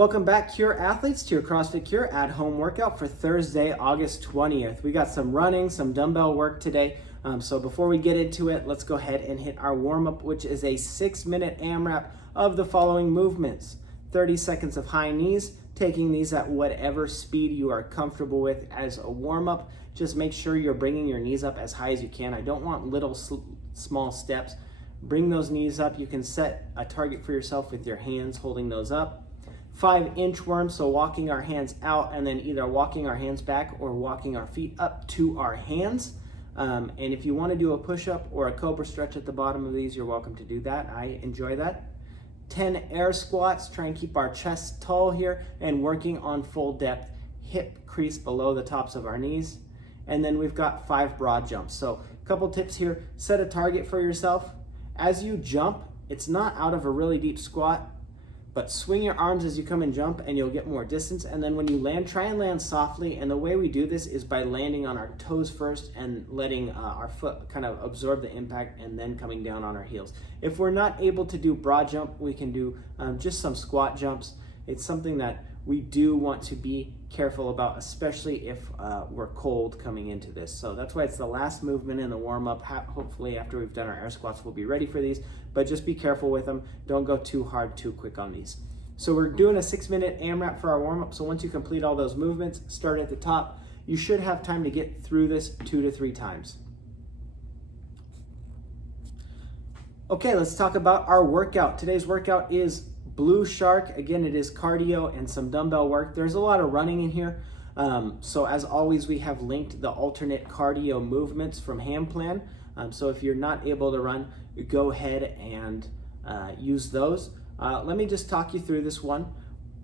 Welcome back, Cure Athletes, to your CrossFit Cure at-home workout for Thursday, August 20th. We got some running, some dumbbell work today. So before we get into it, let's go ahead and hit our warm-up, which is a 6-minute AMRAP of the following movements. 30 seconds of high knees, taking these at whatever speed you are comfortable with as a warm-up. Just make sure you're bringing your knees up as high as you can. I don't want little small steps. Bring those knees up. You can set a target for yourself with your hands holding those up. 5 inchworms, so walking our hands out and then either walking our hands back or walking our feet up to our hands. And if you want to do a push-up or a cobra stretch at the bottom of these, you're welcome to do that. I enjoy that. 10 air squats, try and keep our chest tall here and working on full depth, hip crease below the tops of our knees. And then we've got 5 broad jumps. So a couple tips here, set a target for yourself. As you jump, it's not out of a really deep squat, but swing your arms as you come and jump and you'll get more distance. And then when you land, try and land softly. And the way we do this is by landing on our toes first and letting our foot kind of absorb the impact and then coming down on our heels. If we're not able to do broad jump, we can do just some squat jumps. It's something that we do want to be careful about, especially if we're cold coming into this. So that's why it's the last movement in the warm-up. Hopefully after we've done our air squats, we'll be ready for these, but just be careful with them. Don't go too hard, too quick on these. So we're doing a 6-minute AMRAP for our warm-up. So once you complete all those movements, start at the top. You should have time to get through this 2 to 3 times. Okay, let's talk about our workout. Today's workout is Blue Shark. Again, it is cardio and some dumbbell work. There's a lot of running in here. So as always, we have linked the alternate cardio movements from Hand Plan. So if you're not able to run, go ahead and use those. Let me just talk you through this one.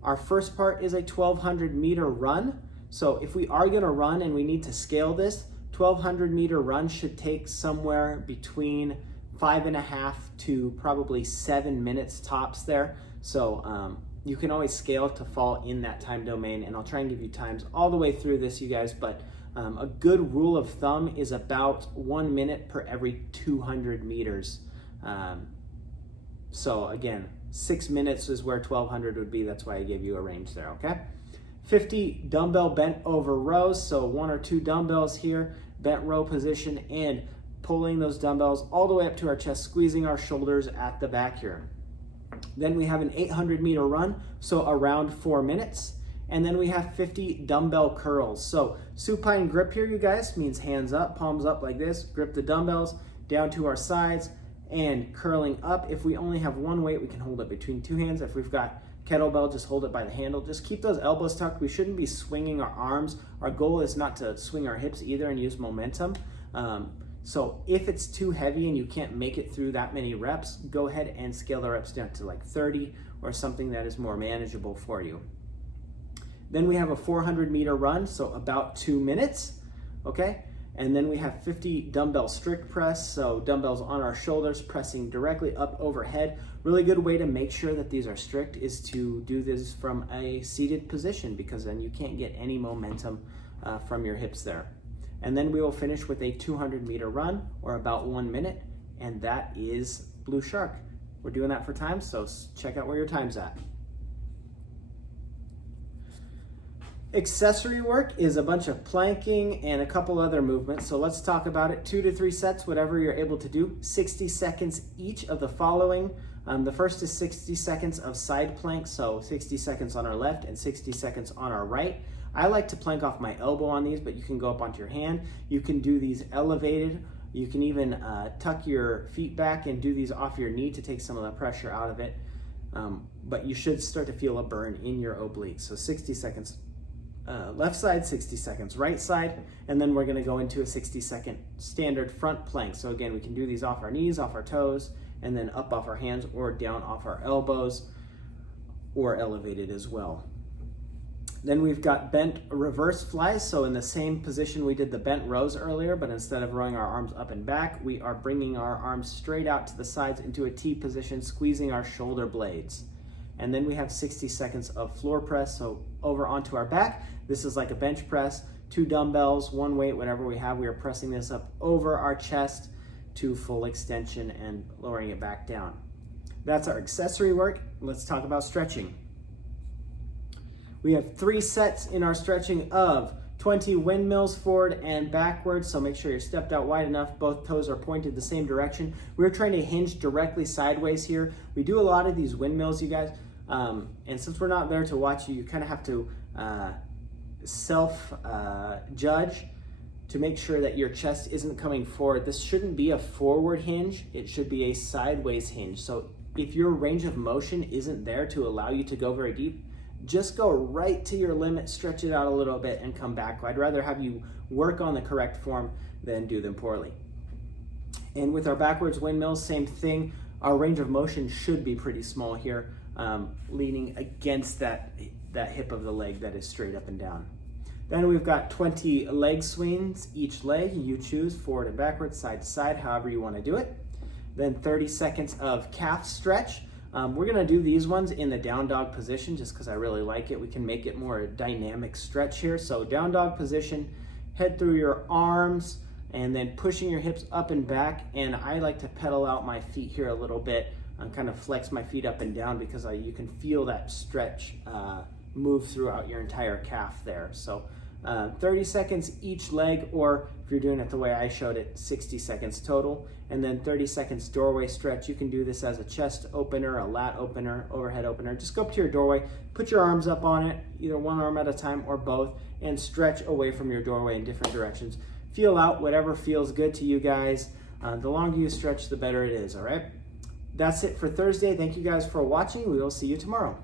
Our first part is a 1,200 meter run. So if we are gonna run and we need to scale this, 1,200 meter run should take somewhere between 5.5 to probably 7 minutes tops there. So you can always scale to fall in that time domain, and I'll try and give you times all the way through this, you guys, but a good rule of thumb is about 1 minute per every 200 meters. So again, 6 minutes is where 1,200 would be. That's why I gave you a range there, okay? 50 dumbbell bent over rows, so 1 or 2 dumbbells here, bent row position, and pulling those dumbbells all the way up to our chest, squeezing our shoulders at the back here. Then we have an 800 meter run, so around 4 minutes. And then we have 50 dumbbell curls. So supine grip here, you guys, means hands up, palms up like this, grip the dumbbells down to our sides and curling up. If we only have one weight, we can hold it between 2 hands. If we've got kettlebell, just hold it by the handle. Just keep those elbows tucked. We shouldn't be swinging our arms. Our goal is not to swing our hips either and use momentum. So if it's too heavy and you can't make it through that many reps, go ahead and scale the reps down to like 30 or something that is more manageable for you. Then we have a 400 meter run, so about 2 minutes, okay? And then we have 50 dumbbell strict press, so dumbbells on our shoulders, pressing directly up overhead. Really good way to make sure that these are strict is to do this from a seated position, because then you can't get any momentum from your hips there. And then we will finish with a 200 meter run, or about 1 minute, and that is Blue Shark. We're doing that for time, so check out where your time's at. Accessory work is a bunch of planking and a couple other movements, so let's talk about it. 2 to 3 sets, whatever you're able to do. 60 seconds each of the following. The first is 60 seconds of side plank, so 60 seconds on our left and 60 seconds on our right. I like to plank off my elbow on these, but you can go up onto your hand. You can do these elevated. You can even tuck your feet back and do these off your knee to take some of the pressure out of it. But you should start to feel a burn in your obliques. So 60 seconds left side, 60 seconds right side, and then we're gonna go into a 60-second standard front plank. So again, we can do these off our knees, off our toes, and then up off our hands or down off our elbows, or elevated as well. Then we've got bent reverse flies. So in the same position we did the bent rows earlier, but instead of rowing our arms up and back, we are bringing our arms straight out to the sides into a T position, squeezing our shoulder blades. And then we have 60 seconds of floor press. So over onto our back, this is like a bench press, 2 dumbbells, 1 weight, whatever we have. We are pressing this up over our chest to full extension and lowering it back down. That's our accessory work. Let's talk about stretching. We have 3 sets in our stretching of 20 windmills forward and backwards, so make sure you're stepped out wide enough. Both toes are pointed the same direction. We're trying to hinge directly sideways here. We do a lot of these windmills, you guys, and since we're not there to watch you kind of have to self-judge to make sure that your chest isn't coming forward. This shouldn't be a forward hinge, it should be a sideways hinge. So if your range of motion isn't there to allow you to go very deep, just go right to your limit, stretch it out a little bit, and come back. I'd rather have you work on the correct form than do them poorly. And with our backwards windmills, same thing. Our range of motion should be pretty small here, leaning against that hip of the leg that is straight up and down. Then we've got 20 leg swings, each leg. You choose forward and backwards, side to side, however you want to do it. Then 30 seconds of calf stretch. We're gonna do these ones in the down dog position just because I really like it. We can make it more a dynamic stretch here. So down dog position, head through your arms, and then pushing your hips up and back. And I like to pedal out my feet here a little bit and kind of flex my feet up and down because you can feel that stretch move throughout your entire calf there. So 30 seconds each leg, or if you're doing it the way I showed it, 60 seconds total. And then 30 seconds doorway stretch. You can do this as a chest opener, a lat opener, overhead opener. Just go up to your doorway, put your arms up on it, either one arm at a time or both, and stretch away from your doorway in different directions. Feel out whatever feels good to you guys. The longer you stretch, the better it is, all right? That's it for Thursday. Thank you guys for watching. We will see you tomorrow.